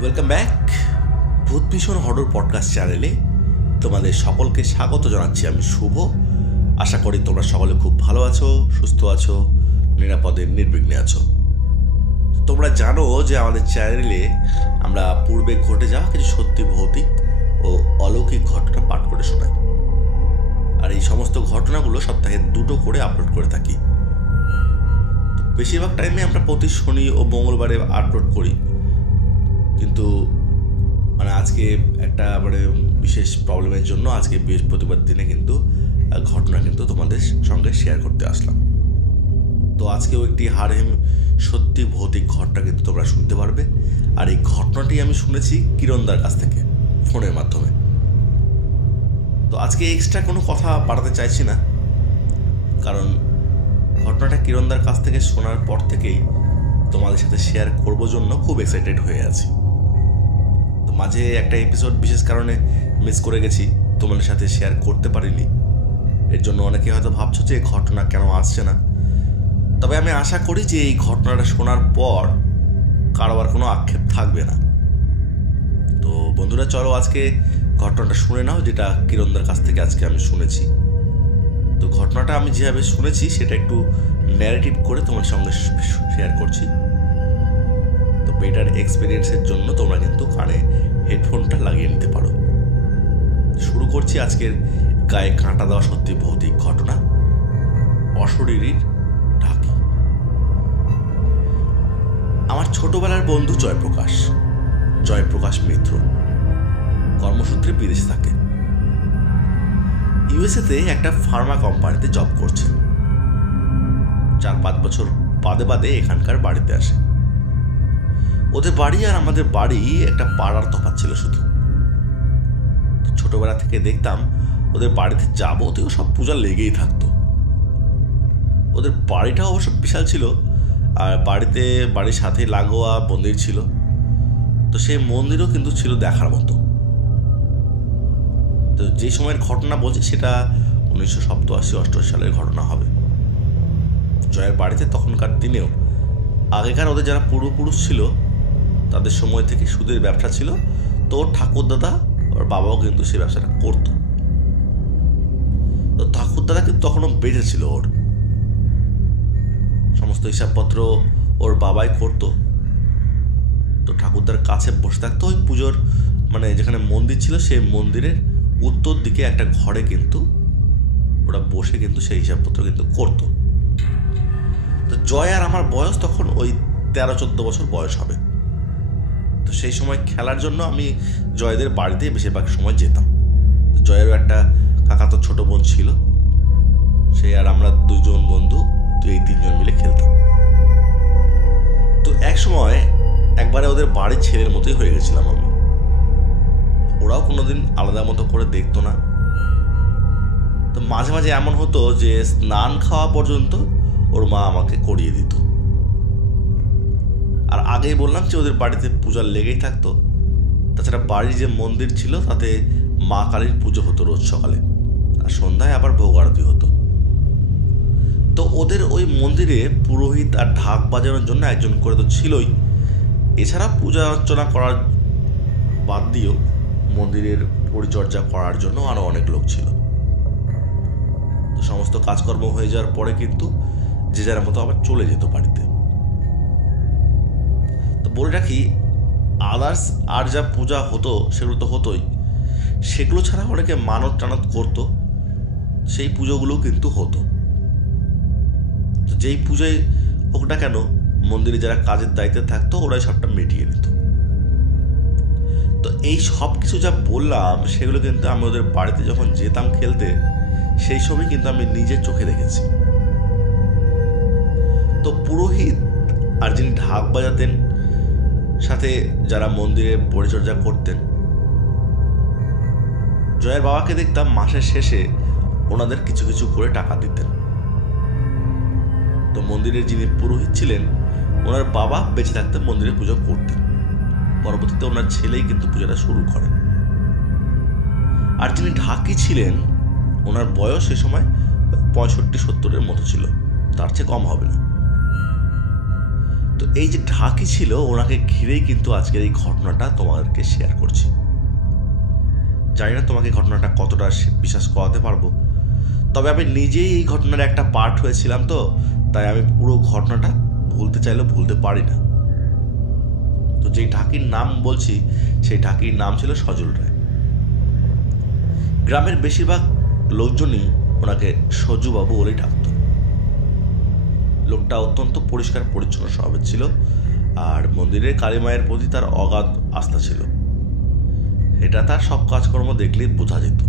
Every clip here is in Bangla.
ওয়েলকাম ব্যাক ভূত ভীষণ হরর পডকাস্ট চ্যানেলে তোমাদের সকলকে স্বাগত জানাচ্ছি আমি শুভ। আশা করি তোমরা সকলে খুব ভালো আছো, সুস্থ আছো, নিরাপদে নির্বিঘ্নে আছো। তোমরা জানো যে আমাদের চ্যানেলে আমরা পূর্বে ঘটে যাওয়া কিছু সত্যি ভৌতিক ও অলৌকিক ঘটনা পাঠ করে শোনাই। আর এই সমস্ত ঘটনাগুলো সপ্তাহে দুটো করে আপলোড করে থাকি। বেশিরভাগ টাইমে আমরা প্রতি শনি ও মঙ্গলবারে আপলোড করি। কিন্তু মানে আজকে একটা মানে বিশেষ প্রবলেমের জন্য আজকে বৃহস্পতিবার দিনে কিন্তু ঘটনা কিন্তু তোমাদের সঙ্গে শেয়ার করতে আসলাম। তো আজকেও একটি হারহিম সত্যি ভৌতিক ঘটনা কিন্তু তোমরা শুনতে পারবে। আর এই ঘটনাটি আমি শুনেছি কিরণদার কাছ থেকে ফোনের মাধ্যমে। তো আজকে এক্সট্রা কোনো কথা বাড়াতে চাইছি না। কারণ ঘটনাটা কিরণদার কাছ থেকে শোনার পর থেকেই তোমাদের সাথে শেয়ার করব জন্য খুব এক্সাইটেড হয়ে আছি। মাঝে একটা এপিসোড বিশেষ কারণে মিস করে গেছি, তোমাদের সাথে শেয়ার করতে পারিনি। এর জন্য অনেকে হয়তো ভাবছ যে ঘটনা কেন আসছে না। তবে আমি আশা করি যে এই ঘটনাটা শোনার পর কারোবার কোনো আক্ষেপ থাকবে না। তো বন্ধুরা, চলো আজকে ঘটনাটা শুনে নাও, যেটা কিরণদার কাছ থেকে আজকে আমি শুনেছি। তো ঘটনাটা আমি যেভাবে শুনেছি, সেটা একটু ন্যারেটিভ করে তোমার সঙ্গে শেয়ার করছি। বেটার এক্সপিরিয়েন্সের জন্য তোমরা কিন্তু কানে হেডফোনটা লাগিয়ে নিতে পারো। শুরু করছি আজকের গায়ে কাঁটা দেওয়া সত্যি ভৌতিক ঘটনা। অশরীরীর ঢাকি। আমার ছোটবেলার বন্ধু জয়প্রকাশ জয়প্রকাশ মিত্র। কর্মসূত্রে বিদেশে থাকে। ইউএসএতে একটা ফার্মা কোম্পানিতে জব করছে চার পাঁচ বছর বাদে বাদে এখানকার বাড়িতে আসে। ওদের বাড়ি আর আমাদের বাড়ি একটা পাড়ার তফাৎ ছিল শুধু। ছোটবেলা থেকে দেখতাম ওদের বাড়িতে যাবতীয় সব পূজা লেগেই থাকতো। ওদের বাড়িটা অবশ্য বিশাল ছিল, আর বাড়িতে, বাড়ির সাথে লাগোয়া মন্দির ছিল। তো সেই মন্দিরও কিন্তু ছিল দেখার মতো। তো যে সময়ের ঘটনা বলছে, সেটা উনিশশো সপ্তআশি, অষ্টআশি সালের ঘটনা হবে। জয়ের বাড়িতে তখনকার দিনেও আগেকার ওদের যারা পূর্বপুরুষ ছিল তাদের সময় থেকে সুদের ব্যবসা ছিল। তো ঠাকুরদাদা ওর বাবাও কিন্তু সেই ব্যবসাটা করতো। তো ঠাকুরদাদা কিন্তু তখনও বেঁচে ছিল ওর। সমস্ত হিসাবপত্র ওর বাবাই করতো। তো ঠাকুরদার কাছে বসে থাকতো ওই পুজোর মানে যেখানে মন্দির ছিল সেই মন্দিরের উত্তর দিকে একটা ঘরে কিন্তু ওরা বসে কিন্তু সেই হিসাবপত্র কিন্তু করতো। তো জয় আর আমার বয়স তখন ওই তেরো চোদ্দ বছর বয়স হবে। তো সেই সময় খেলার জন্য আমি জয়দের বাড়িতে বেশিরভাগ সময় যেতাম। জয়েরও একটা কাকাতো ছোট বোন ছিল। সে আর আমরা দুজন বন্ধু তো এই তিনজন মিলে খেলতাম। তো এক সময় একবারে ওদের বাড়ির ছেলের মতোই হয়ে গেছিলাম আমি। ওরাও কোনোদিন আলাদা মতো করে দেখতো না। তো মাঝে মাঝে এমন হতো যে স্নান খাওয়া পর্যন্ত ওর মা আমাকে করিয়ে দিত। আর আগেই বললাম যে ওদের বাড়িতে পূজা লেগেই থাকতো। তাছাড়া বাড়ির যে মন্দির ছিল, তাতে মা কালীর পুজো হতো রোজ সকালে। আর সন্ধ্যায় আবার ভোগ আরতি হতো। তো ওদের ওই মন্দিরে পুরোহিত আর ঢাক বাজানোর জন্য একজন করে তো ছিলই। এছাড়া পূজা অর্চনা করার বাদ দিয়েও মন্দিরের পরিচর্যা করার জন্য আরও অনেক লোক ছিল। তো সমস্ত কাজকর্ম হয়ে যাওয়ার পরে কিন্তু যে যার মতো আবার চলে যেত বাড়িতে। বলে রাখি আদার্স আর যা পূজা হতো সেগুলো তো হতোই। সেগুলো ছাড়া অনেকে মানত টানত করতো, সেই পুজোগুলো কিন্তু হতো। যেই পুজোয় হোক না কেন, মন্দিরে যারা কাজের দায়িত্বে থাকতো, ওরাই সবটা মিটিয়ে নিত। তো এই সব কিছু যা বললাম, সেগুলো কিন্তু আমি ওদের বাড়িতে যখন যেতাম খেলতে, সেই সময় কিন্তু আমি নিজের চোখে দেখেছি। তো পুরোহিত আর যিনি ঢাক বাজাতেন সাথে যারা মন্দিরে পরিচর্যা করতেন। জয়ের বাবাকে দেখতাম মাসের শেষে ওনাদের কিছু কিছু করে টাকা দিতেন। তো মন্দিরের যিনি পুরোহিত ছিলেন, ওনার বাবা বেঁচে থাকতে মন্দিরে পুজো করতেন। পরবর্তীতে ওনার ছেলেই কিন্তু পুজোটা শুরু করেন। আর যিনি ঢাকি ছিলেন, ওনার বয়স সে সময় পঁয়ষট্টি সত্তরের মতো ছিল। তার চেয়ে কম হবে না। তো এই যে ঢাকি ছিল, ওনাকে ঘিরেই কিন্তু আজকের এই ঘটনাটা তোমাদেরকে শেয়ার করছি। জানি না তোমাকে ঘটনাটা কতটা বিশ্বাস করাতে পারব। তবে আমি নিজেই এই ঘটনার একটা পার্ট হয়েছিলাম তো, তাই আমি পুরো ঘটনাটা ভুলতে চাইলেও ভুলতে পারি না। তো যেই ঢাকির নাম বলছি, সেই ঢাকির নাম ছিল সজল রায়। গ্রামের বেশিরভাগ লোকজনই ওনাকে সজুবাবু বলেই ডাকত। লোকটা অত্যন্ত পরিষ্কার পরিচ্ছন্ন স্বভাবের ছিল, আর মন্দিরের কালীমায়ের প্রতি তার অগাধ আস্থা ছিল। এটা তার সব কাজকর্ম দেখলেই বোঝা যেত।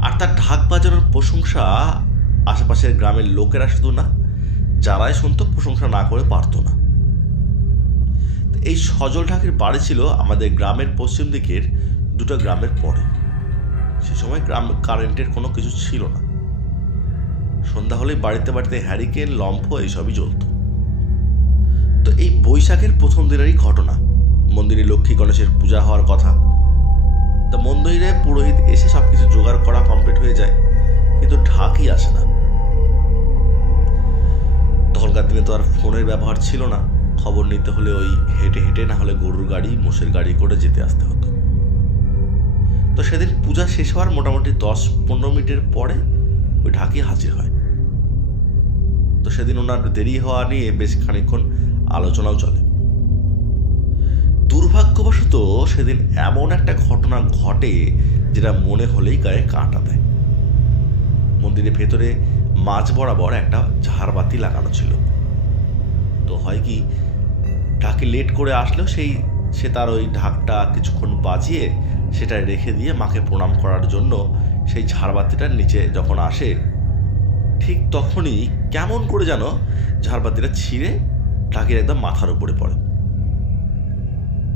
আর তার ঢাক বাজানোর প্রশংসা আশেপাশের গ্রামের লোকেরা শুধু না, যারাই শুনতো প্রশংসা না করে পারতো না। এই সজল ঢাকের বাড়ি ছিল আমাদের গ্রামের পশ্চিম দিকের দুটো গ্রামের পরে। সে সময় গ্রাম কারেন্টের কোনো কিছু ছিল না। সন্ধ্যা হলেই বাড়িতে বাড়িতে হ্যারিকেন লম্ফ, এইসবই জ্বলত। তো এই বৈশাখের প্রথম দিনেরই ঘটনা, মন্দিরে লক্ষ্মী গণেশের পূজা হওয়ার কথা। তো মন্দিরে পুরোহিত এসে সব কিছু জোগাড় করা কমপ্লিট হয়ে যায়, কিন্তু ঢাকই আসে না। তখনকার দিনে তো আর ফোনের ব্যবহার ছিল না, খবর নিতে হলে ওই হেঁটে হেঁটে না হলে গরুর গাড়ি, মোষের গাড়ি করে যেতে আসতে হতো। তো সেদিন পূজা শেষ হওয়ার মোটামুটি দশ পনেরো মিনিটের পরে ওই ঢাকি হাজির হয়। তো সেদিন ওনার দেরি হওয়া নিয়ে বেশ খানিক্ষণ আলোচনাও চলে। দুর্ভাগ্যবশত সেদিন এমন একটা ঘটনা ঘটে যেটা মনে হলেই গায়ে কাঁটা দেয়। মন্দিরের ভেতরে মাঝ বরাবর একটা ঝাড়বাতি লাগানো ছিল। তো হয় কি, ঢাকে লেট করে আসলেও সেই, সে তার ওই ঢাকটা কিছুক্ষণ বাজিয়ে সেটা রেখে দিয়ে মাকে প্রণাম করার জন্য সেই ঝাড়বাতিটার নিচে যখন আসে ঠিক তখনই কেমন করে যেন ঝাড়বাতিটা ছিঁড়ে ঢাকির একদম মাথার উপরে পড়ে।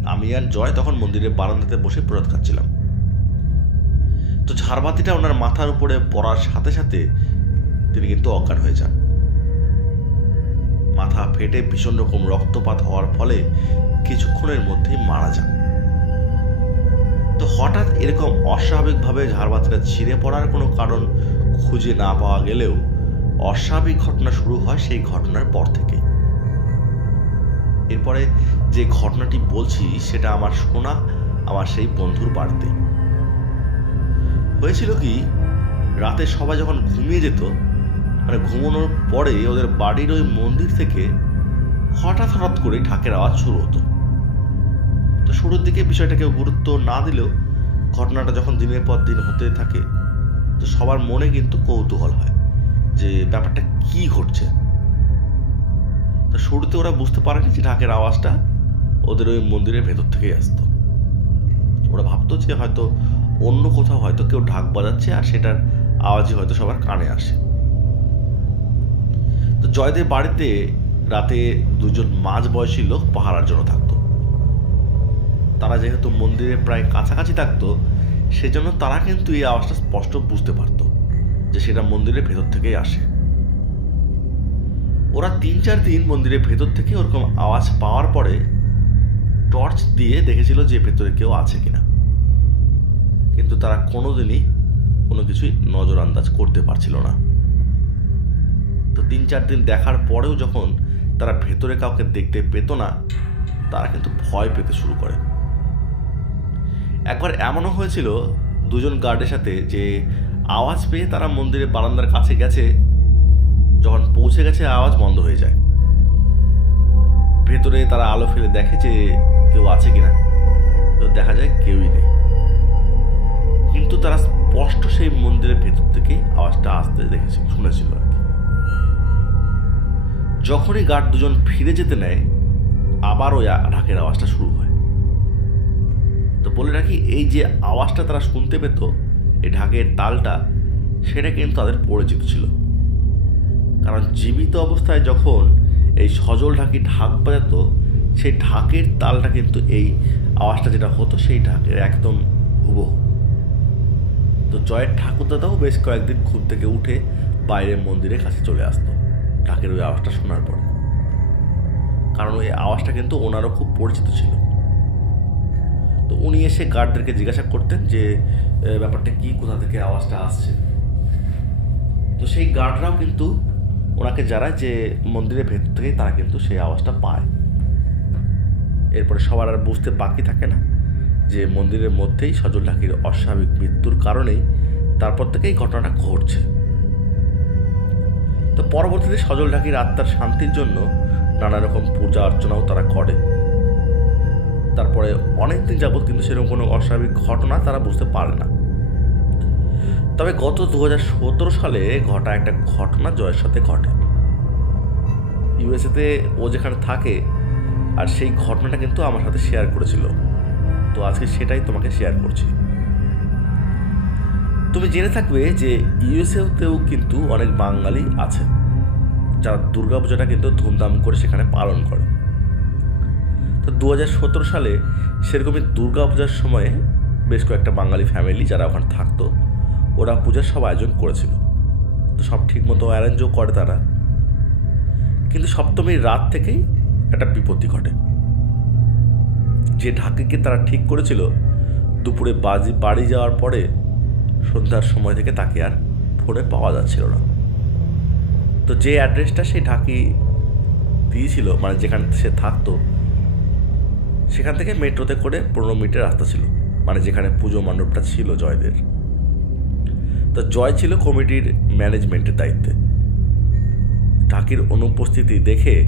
আমি আর জয় তখন মন্দিরের বারান্দাতে বসে প্রসাদ খাচ্ছিলাম। তো ঝাড়বাতিটা ওনার মাথার উপরে পড়ার সাথে সাথে তিনি কিন্তু অজ্ঞান হয়ে যান। মাথা ফেটে ভীষণ রকম রক্তপাত হওয়ার ফলে কিছুক্ষণের মধ্যেই মারা যান। তো হঠাৎ এরকম অস্বাভাবিকভাবে ঝাড়বাতিটা ছিঁড়ে পড়ার কোনো কারণ খুঁজে না পাওয়া গেলেও অস্বাভাবিক ঘটনা শুরু হয় সেই ঘটনার পর থেকেই এরপরে যে ঘটনাটি বলছি, সেটা আমার শোনা আমার সেই বন্ধুর বাড়িতে। হয়েছিল কি, রাতে সবাই যখন ঘুমিয়ে যেত মানে ঘুমানোর পরে ওদের বাড়ির ওই মন্দির থেকে হঠাৎ হঠাৎ করে ঢাকের আওয়াজ শুরু হতো। তো শুরুর দিকে বিষয়টা কেউ গুরুত্ব না দিলেও ঘটনাটা যখন দিনের পর দিন হতে থাকে, তো সবার মনে কিন্তু কৌতূহল হয়। যে ব্যাপারটা কি ঘটছে। তো শুরুতে ওরা বুঝতে পারেনি যে ঢাকের আওয়াজটা ওদের ওই মন্দিরের ভেতর থেকেই আসতো। ওরা ভাবতো যে হয়তো অন্য কোথাও হয়তো কেউ ঢাক বাজাচ্ছে আর সেটার আওয়াজই হয়তো সবার কানে আসে। তো জয়দের বাড়িতে রাতে দুজন মাঝ বয়সী লোক পাহারার জন্য থাকতো। তারা যেহেতু মন্দিরে প্রায় কাছাকাছি থাকতো, সেজন্য তারা কিন্তু এই আওয়াজটা স্পষ্ট বুঝতে পারতো। যে সেটা মন্দিরের ভেতর থেকেই আসে। ওরা তিন চার দিন মন্দিরের ভেতর থেকে ওরকম আওয়াজ পাওয়ার পরে টর্চ দিয়ে দেখেছিল যে ভেতরে কেউ আছে কিনা। কিন্তু তারা কোনোদিনই কোনো কিছুই নজর আন্দাজ করতে পারছিল না। তো তিন চার দিন দেখার পরেও যখন তারা ভেতরে কাউকে দেখতে পেত না, তারা কিন্তু ভয় পেতে শুরু করে। একবার এমনও হয়েছিল, দুজন গার্ডের সাথে যে আওয়াজ পেয়ে তারা মন্দিরের বারান্দার কাছে গেছে। যখন পৌঁছে গেছে, আওয়াজ বন্ধ হয়ে যায়। ভেতরে তারা আলো ফেলে দেখে যে কেউ আছে কিনা। তো দেখা যায় কেউই নেই। কিন্তু তারা স্পষ্ট সেই মন্দিরের ভেতর থেকে আওয়াজটা আসতে দেখেছিল, শুনেছিল আর কি। যখনই গার্ড দুজন ফিরে যেতে নেয়, আবার ওই ঢাকের আওয়াজটা শুরু হয়। তো বলে রাখি, এই যে আওয়াজটা তারা শুনতে পেত এই ঢাকের তালটা, সেটা কিন্তু তাদের পরিচিত ছিল। কারণ জীবিত অবস্থায় যখন এই সজল ঢাকি ঢাক বাজাত, সেই ঢাকের তালটা কিন্তু এই আওয়াজটা যেটা হতো, সেই ঢাকের একদম হুবহু। তো জয়ের ঠাকুরদাদাও বেশ কয়েকদিন ঘুম থেকে উঠে বাইরের মন্দিরের কাছে চলে আসতো, ঢাকের ওই আওয়াজটা শোনার পর। কারণ ওই আওয়াজটা কিন্তু ওনারও খুব পরিচিত ছিল। তো উনি এসে গার্ডদেরকে জিজ্ঞাসা করতেন যে ব্যাপারটা কি? কোথা থেকে আওয়াজটা আসছে? তো সেই গার্ডরাও কিন্তু ওনাকে জানায় যে, মন্দিরের ভেতর থেকেই তারা কিন্তু সেই আওয়াজটা পায়। এরপরে সবার আর বুঝতে বাকি থাকে না যে, মন্দিরের মধ্যেই সজল ঢাকির অস্বাভাবিক মৃত্যুর কারণেই তারপর থেকেই ঘটনাটা ঘটছে। তো পরবর্তীতে সজল ঢাকির আত্মার শান্তির জন্য নানা রকম পূজা অর্চনাও তারা করে। তারপরে অনেক দিন যাবৎ কিন্তু সেরকম কোনো অস্বাভাবিক ঘটনা তারা বুঝতে পারে না। তবে গত দু সালে ঘটা একটা ঘটনা জয়ের সাথে ঘটে। ইউএসএতে ও যেখানে থাকে, আর সেই ঘটনাটা কিন্তু আমার সাথে শেয়ার করেছিল। তো আজকে সেটাই তোমাকে শেয়ার করছি। তুমি জেনে থাকবে যে ইউএসএতেও কিন্তু অনেক বাঙালি আছে, যারা দুর্গাপূজাটা কিন্তু ধুমধাম করে সেখানে পালন করে। তো দু সালে সেরকমই দুর্গাপূজার সময়ে বেশ কয়েকটা বাঙালি ফ্যামিলি যারা ওখানে থাকতো, ওরা পূজার সব আয়োজন করেছিল। তো সব ঠিকমতো অ্যারেঞ্জও করে তারা। কিন্তু সপ্তমীর রাত থেকেই একটা বিপত্তি ঘটে। যে ঢাকিকে তারা ঠিক করেছিল, দুপুরে বাজি, বাড়ি যাওয়ার পরে সন্ধ্যার সময় থেকে তাকে আর ফোনে পাওয়া যাচ্ছিল না। তো যে অ্যাড্রেসটা সেই ঢাকি দিয়েছিল মানে যেখানে সে থাকতো সেখান থেকে মেট্রোতে করে পনেরো মিনিটের রাস্তা ছিল মানে যেখানে পুজো মণ্ডপটা ছিল জয়দের। তো জয় ছিল কমিটির ম্যানেজমেন্টের দায়িত্বে। ঢাকির অনুপস্থিতি দেখে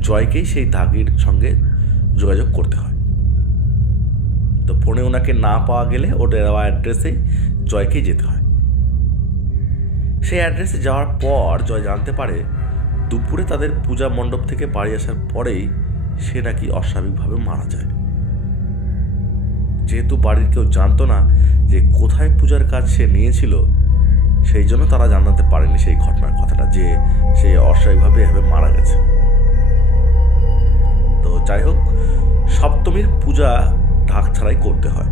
জয়কেই সেই ঢাকির সঙ্গে যোগাযোগ করতে হয়। তো ফোনে ওনাকে না পাওয়া গেলে ওর দেওয়া অ্যাড্রেসেই জয়কেই যেতে হয়। সেই অ্যাড্রেসে যাওয়ার পর জয় জানতে পারে, দুপুরে তাদের পূজা মণ্ডপ থেকে বাড়ি আসার পরেই সে নাকি অস্বাভাবিকভাবে মারা যায়? যেহেতু বাড়ির কেউ জানতো না যে কোথায় পূজার কাজ সে নিয়েছিল, সেই জন্য তারা জানাতে পারেনি সেই ঘটনার কথাটা যে সে অস্বাভাবিকভাবে এভাবে মারা গেছে। তো যাই হোক, সপ্তমীর পূজা ঢাক ছাড়াই করতে হয়।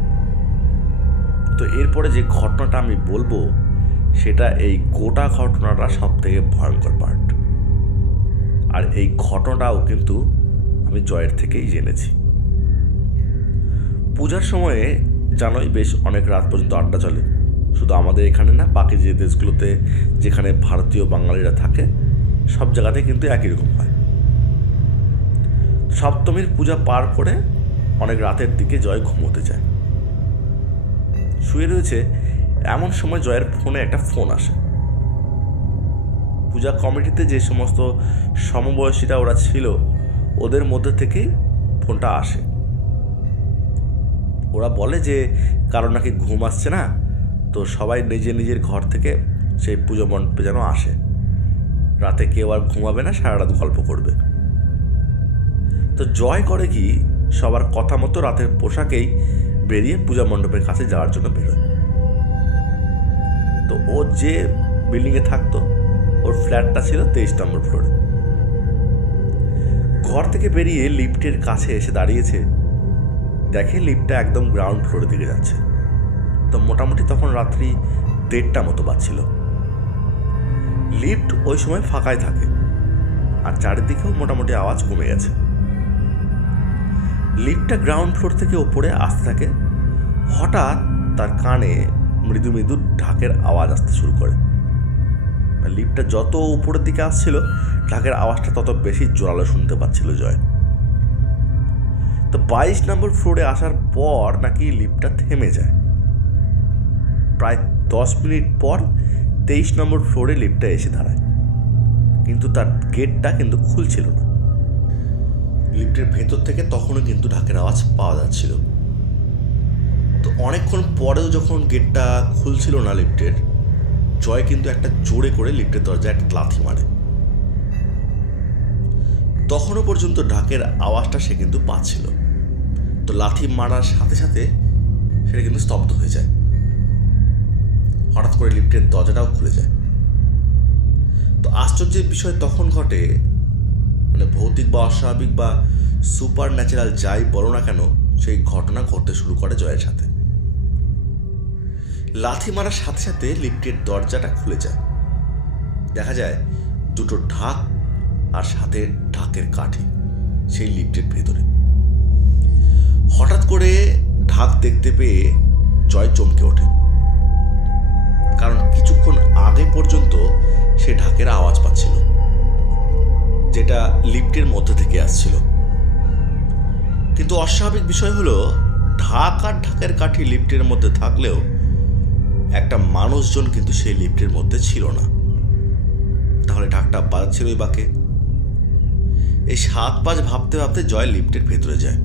তো এরপরে যে ঘটনাটা আমি বলব, সেটা এই গোটা ঘটনাটা সব থেকে ভয়ঙ্কর পার্ট আর এই ঘটনাটাও কিন্তু আমি জয়ের থেকেই জেনেছি। পূজার সময়ে জানোই বেশ অনেক রাত পর্যন্ত আড্ডা চলে। শুধু আমাদের এখানে না, বাকি যে দেশগুলোতে যেখানে ভারতীয় বাঙালিরা থাকে, সব জায়গাতে কিন্তু একই রকম হয়। সপ্তমীর পূজা পার করে অনেক রাতের দিকে জয় ঘুমোতে যায়। শুয়ে রয়েছে এমন সময় জয়ের ফোনে একটা ফোন আসে। পূজা কমিটিতে যে সমস্ত সমবয়সীরা ওরা ছিল ওদের মধ্যে থেকেই ফোনটা আসে। ওরা বলে যে, কারও নাকি ঘুম আসছে না, তো সবাই নিজের নিজের ঘর থেকে সেই পুজো মণ্ডপে যেন আসে। রাতে কেউ আর ঘুমাবে না, সারা রাত গল্প করবে। তো জয় করে কি, সবার কথা মতো রাতের পোশাকেই বেরিয়ে পূজা মণ্ডপের কাছে যাওয়ার জন্য বেরোয়। তো ও যে বিল্ডিংয়ে থাকতো, ওর ফ্ল্যাটটা ছিল তেইশ নম্বর ফ্লোরে ঘর থেকে বেরিয়ে লিফটের কাছে এসে দাঁড়িয়েছে। দেখে লিফটটা একদম গ্রাউন্ড ফ্লোরের দিকে যাচ্ছে। তো মোটামুটি তখন রাত্রি দেড়টা মতো বাজছিল। লিফট ওই সময় ফাঁকায় থাকে আর চারিদিকেও মোটামুটি আওয়াজ কমে গেছে। লিফটটা গ্রাউন্ড ফ্লোর থেকে ওপরে আসতে থাকে। হঠাৎ তার কানে মৃদু মৃদু ঢাকের আওয়াজ আসতে শুরু করে। লিফটটা যত উপরের দিকে আসছিল ঢাকের আওয়াজটা তত বেশি জোরালো শুনতে পাচ্ছিল জয়। তো বাইশ নম্বর ফ্লোরে আসার পর নাকি লিফটটা থেমে যায়। প্রায় দশ মিনিট পর তেইশ নম্বর ফ্লোরে লিফটটা এসে দাঁড়ায়। কিন্তু তার গেটটা কিন্তু খুলছিল না। লিফটের ভেতর থেকে তখনও কিন্তু ঢাকের আওয়াজ পাওয়া যাচ্ছিল। তো অনেকক্ষণ পরেও যখন গেটটা খুলছিল না লিফটের জয় কিন্তু একটা জোরে করে লিফটের দরজায় একটা লাথি মারে। তখনও পর্যন্ত ঢাকের আওয়াজটা সে কিন্তু পাচ্ছিল। তো লাথি মারার সাথে সাথে সেটা কিন্তু স্তব্ধ হয়ে যায়। হঠাৎ করে লিফটের দরজাটাও খুলে যায়। তো আশ্চর্যের বিষয় তখন ঘটে মানে ভৌতিক বা অস্বাভাবিক বা সুপার ন্যাচারাল যাই বলো না কেন, সেই ঘটনা ঘটতে শুরু করে জয়ের সাথে। লাথি মারার সাথে সাথে লিফটের দরজাটা খুলে যায়। দেখা যায় দুটো ঢাক আর সাথে ঢাকের কাঠি সেই লিফটের ভেতরে। হঠাৎ করে ঢাক দেখতে পেয়ে জয় চমকে ওঠে। কারণ কিছুক্ষণ আগে পর্যন্ত সে ঢাকের আওয়াজ পাচ্ছিল, যেটা লিফটের মধ্যে থেকে আসছিল। কিন্তু অস্বাভাবিক বিষয় হলো, ঢাক আর ঢাকের কাঠি লিফটের মধ্যে থাকলেও একটা মানুষজন কিন্তু সেই লিফটের মধ্যে ছিল না। তাহলে ঢাকটা বাজছিলই বাকে। এই সাত পাঁচ ভাবতে ভাবতে জয় লিফটের ভেতরে যায়।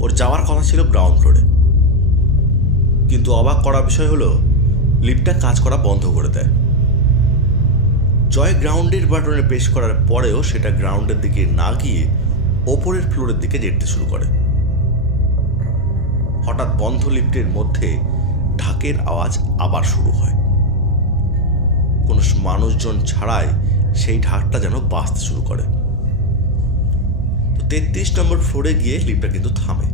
ওর যাওয়ার কথা ছিল গ্রাউন্ড ফ্লোরে। কিন্তু অবাক করা বিষয় হলো, লিফটটা কাজ করা বন্ধ করে দেয়। জয় গ্রাউন্ডের বাটনে পেশ করার পরেও সেটা গ্রাউন্ডের দিকে না গিয়ে ওপরের ফ্লোরের দিকে যেতে শুরু করে। হঠাৎ বন্ধ লিফটের মধ্যে ঢাকের আওয়াজ আবার শুরু হয়। কোনো মানুষজন ছাড়াই সেই ঢাকটা যেন বাঁচতে শুরু করে। তো তেত্রিশ নম্বর ফ্লোরে গিয়ে লিফটটা কিন্তু থামে।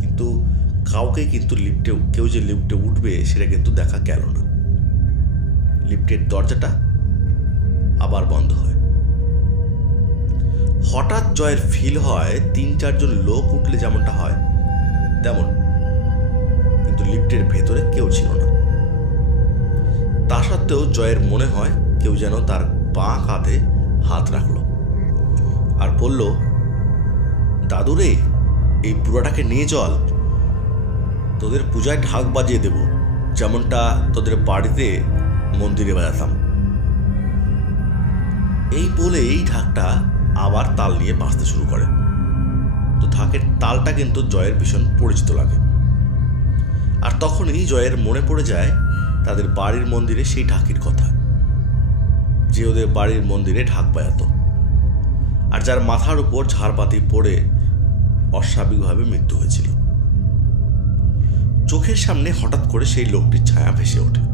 কিন্তু কাউকে কিন্তু লিফটে কেউ যে লিফটে উঠবে সেটা কিন্তু দেখা গেল না। লিফটের দরজাটা আবার বন্ধ হয়। হঠাৎ জয়ের ফিল হয়, তিন চারজন লোক উঠলে যেমনটা হয়, তেমন। কিন্তু লিফটের ভেতরে কেউ ছিল না। তা সত্ত্বেও জয়ের মনে হয় কেউ যেন তার বাঁ কাঁধে হাত রাখল আর বলল দাদুরে এই বুড়াটাকে নিয়ে চল। তোদের পূজায় ঢাক বাজিয়ে দেব, যেমনটা তোদের বাড়িতে মন্দিরে বাজাতাম এই বলে এই ঢাকটা আবার তাল নিয়ে বাঁচতে শুরু করে। তো ঢাকের তালটা কিন্তু জয়ের ভীষণ পরিচিত লাগে। আর তখনই জয়ের মনে পড়ে যায় তাদের বাড়ির মন্দিরে সেই ঢাকির কথা, যে ওদের বাড়ির মন্দিরে ঢাক বাজাতো। আর যার মাথার উপর ঝাড়পাতি পড়ে অস্বাভাবিকভাবে মৃত্যু হয়েছিল। চোখের সামনে হঠাৎ করে সেই লোকটির ছায়া ভেসে ওঠে।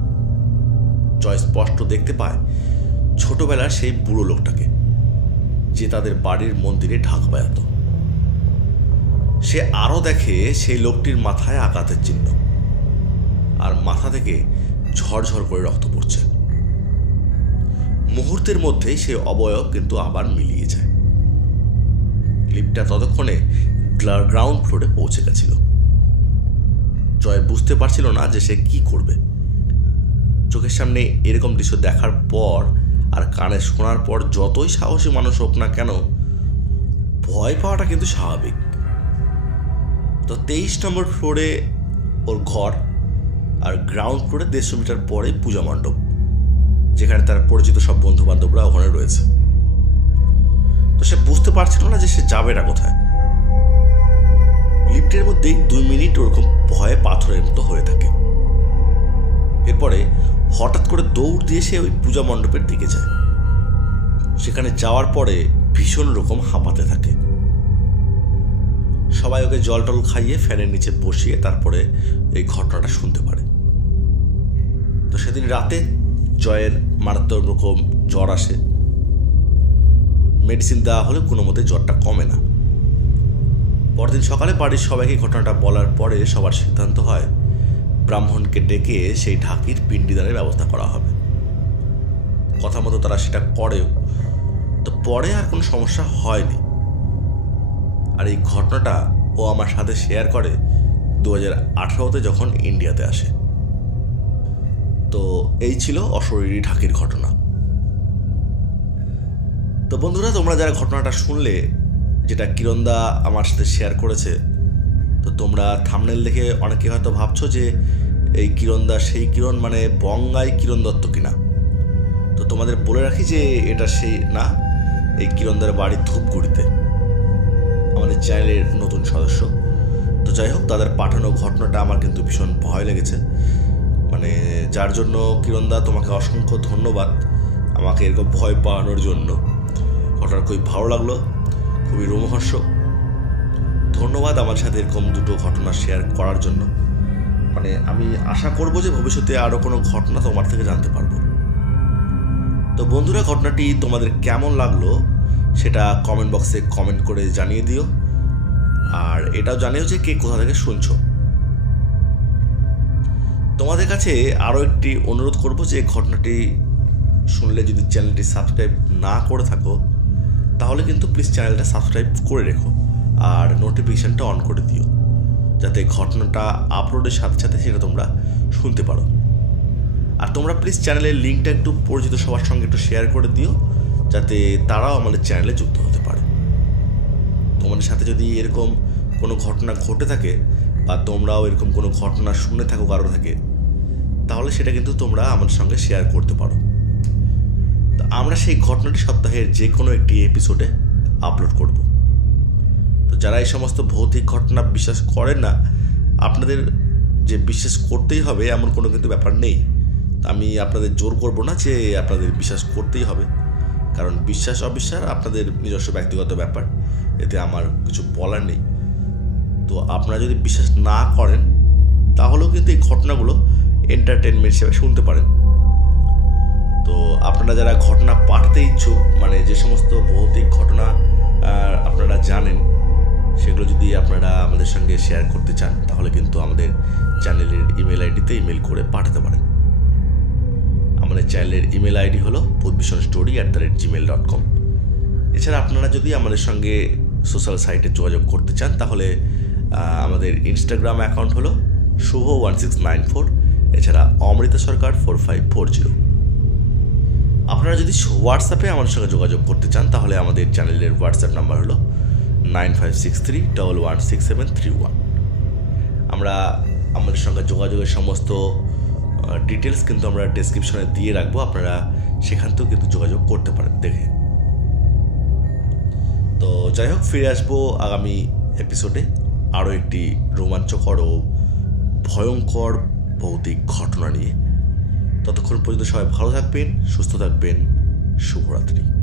জয় স্পষ্ট দেখতে পায় ছোটবেলার সেই বুড়ো লোকটাকে, যে তাদের বাড়ির মন্দিরে ঢাক বাজাত। সে আরও দেখে সেই লোকটির মাথায় আঘাতের চিহ্ন। আর মাথা থেকে ঝরঝর করে রক্ত পড়ছে। মুহূর্তের মধ্যেই সে অবয়ব কিন্তু আবার মিলিয়ে যায়। লিফটটা ততক্ষণে গ্রাউন্ড ফ্লোরে পৌঁছে গেছিল। জয় বুঝতে পারছিল না যে সে কি করবে। চোখের সামনে এরকম দৃশ্য দেখার পর আর কানে শোনার পর যতই সাহসী মানুষ হোক না কেন, ভয় পাওয়াটা কিন্তু স্বাভাবিক। তো তেইশ নম্বর ফ্লোরে ওর ঘর আর গ্রাউন্ড ফ্লোরে দেড়শো মিটার পরে পূজা মণ্ডপ, যেখানে তার পরিচিত সব বন্ধু বান্ধবরা ওখানে রয়েছে। তো সে বুঝতে পারছিল না যে সে যাবে না কোথায়। লিফটের মধ্যেই দুই মিনিট ওরকম ভয়ে পাথরের মতো হয়ে থাকে। এরপরে হঠাৎ করে দৌড় দিয়ে সে ওই পূজা মণ্ডপের দিকে যায়। সেখানে যাওয়ার পরে ভীষণ রকম হাঁপাতে থাকে। সবাই ওকে জল টল খাইয়ে ফ্যানের নিচে বসিয়ে তারপরে এই ঘটনাটা শুনতে পারে। তো সেদিন রাতে জয়ের মারাত্মক রকম জ্বর আসে। মেডিসিন দেওয়া হলে কোনো মতে জ্বরটা কমে না। পরদিন সকালে বাড়ির সবাইকে ঘটনাটা বলার পরে সবার সিদ্ধান্ত হয়, ব্রাহ্মণকে ডেকে সেই ঢাকির পিণ্ডিদানের ব্যবস্থা করা হবে। কথা মতো তারা সেটা করেও, তো পরে আর কোনো সমস্যা হয়নি। আর এই ঘটনাটা ও আমার সাথে শেয়ার করে দু হাজার আঠারোতে যখন ইন্ডিয়াতে আসে। তো এই ছিল অশরীরী ঢাকির ঘটনা। তো বন্ধুরা, তোমরা যারা ঘটনাটা শুনলে, যেটা কিরণদা আমার সাথে শেয়ার করেছে, তো তোমরা থামনেল দেখে অনেকে হয়তো ভাবছ যে এই কিরণদা সেই কিরণ মানে বঙ্গাই কিরণ দত্ত কিনা। তো তোমাদের বলে রাখি যে এটা সেই, না, এই কিরণদার বাড়ি ধূপগুড়িতে, আমাদের চ্যানেলের নতুন সদস্য। তো যাই হোক, তাদের পাঠানো ঘটনাটা আমার কিন্তু ভীষণ ভয় লেগেছে। মানে যার জন্য কিরণদা তোমাকে অসংখ্য ধন্যবাদ আমাকে এরকম ভয় পাওয়ানোর জন্য। ঘটনা খুবই ভালো লাগল, খুবই রোমহর্ষক ধন্যবাদ আমার সাথে এরকম দুটো ঘটনা শেয়ার করার জন্য। মানে আমি আশা করব যে ভবিষ্যতে আরও কোনো ঘটনা তোমার থেকে জানতে পারব। তো বন্ধুরা, ঘটনাটি তোমাদের কেমন লাগল সেটা কমেন্ট বক্সে কমেন্ট করে জানিয়ে দিও। আর এটাও জানিও যে কে কোথা থেকে শুনছো। তোমাদের কাছে আরও একটি অনুরোধ করব যে ঘটনাটি শুনলে যদি চ্যানেলটি সাবস্ক্রাইব না করে থাকো, তাহলে কিন্তু প্লিজ চ্যানেলটা সাবস্ক্রাইব করে রেখো আর নোটিফিকেশানটা অন করে দিও, যাতে ঘটনাটা আপলোডের সাথে সাথে সেটা তোমরা শুনতে পারো। আর তোমরা প্লিজ চ্যানেলের লিঙ্কটা একটু পরিচিত সবার সঙ্গে একটু শেয়ার করে দিও, যাতে তারাও আমাদের চ্যানেলে যুক্ত হতে পারে। তোমাদের সাথে যদি এরকম কোনো ঘটনা ঘটে থাকে বা তোমরাও এরকম কোনো ঘটনা শুনে থাকো, কারও থাকে তাহলে সেটা কিন্তু তোমরা আমাদের সঙ্গে শেয়ার করতে পারো। তো আমরা সেই ঘটনাটি সপ্তাহের যে কোনো একটি এপিসোডে আপলোড করব। তো যারা এই সমস্ত ভৌতিক ঘটনা বিশ্বাস করেন না, আপনাদের যে বিশ্বাস করতেই হবে এমন কোনো কিন্তু ব্যাপার নেই। আমি আপনাদের জোর করব না যে আপনাদের বিশ্বাস করতেই হবে। কারণ বিশ্বাস অবিশ্বাস আপনাদের নিজস্ব ব্যক্তিগত ব্যাপার। এতে আমার কিছু বলার নেই। তো আপনারা যদি বিশ্বাস না করেন, তাহলেও কিন্তু এই ঘটনাগুলো এন্টারটেনমেন্ট হিসেবে শুনতে পারেন। তো আপনারা যারা ঘটনা পাঠতে ইচ্ছুক মানে যে সমস্ত ভৌতিক ঘটনা আপনারা জানেন, সেগুলো যদি আপনারা আমাদের সঙ্গে শেয়ার করতে চান, তাহলে কিন্তু আমাদের চ্যানেলের ইমেল আইডিতে ইমেল করে পাঠাতে পারেন। আমাদের চ্যানেলের ইমেল আইডি হলো বুধভীষণ story at the rate Gmail dot com এছাড়া আপনারা যদি আমাদের সঙ্গে সোশ্যাল সাইটে যোগাযোগ করতে চান, তাহলে আমাদের ইনস্টাগ্রাম অ্যাকাউন্ট হলো Shubho one six nine four এছাড়া Amrita Sarkar four five four zero আপনারা যদি হোয়াটসঅ্যাপে আমাদের সঙ্গে যোগাযোগ করতে চান, তাহলে আমাদের চ্যানেলের হোয়াটসঅ্যাপ নাম্বার হলো nine five six three double one six seven three one আমরা আমাদের সঙ্গে যোগাযোগের সমস্ত ডিটেলস কিন্তু আমরা ডেসক্রিপশনে দিয়ে রাখব। আপনারা সেখান থেকেও কিন্তু যোগাযোগ করতে পারেন, দেখে। তো যাই হোক, ফিরে আসব আগামী এপিসোডে আরও একটি রোমাঞ্চকর ও ভয়ঙ্কর ভৌতিক ঘটনা নিয়ে। ততক্ষণ পর্যন্ত সবাই ভালো থাকবেন সুস্থ থাকবেন। শুভরাত্রি।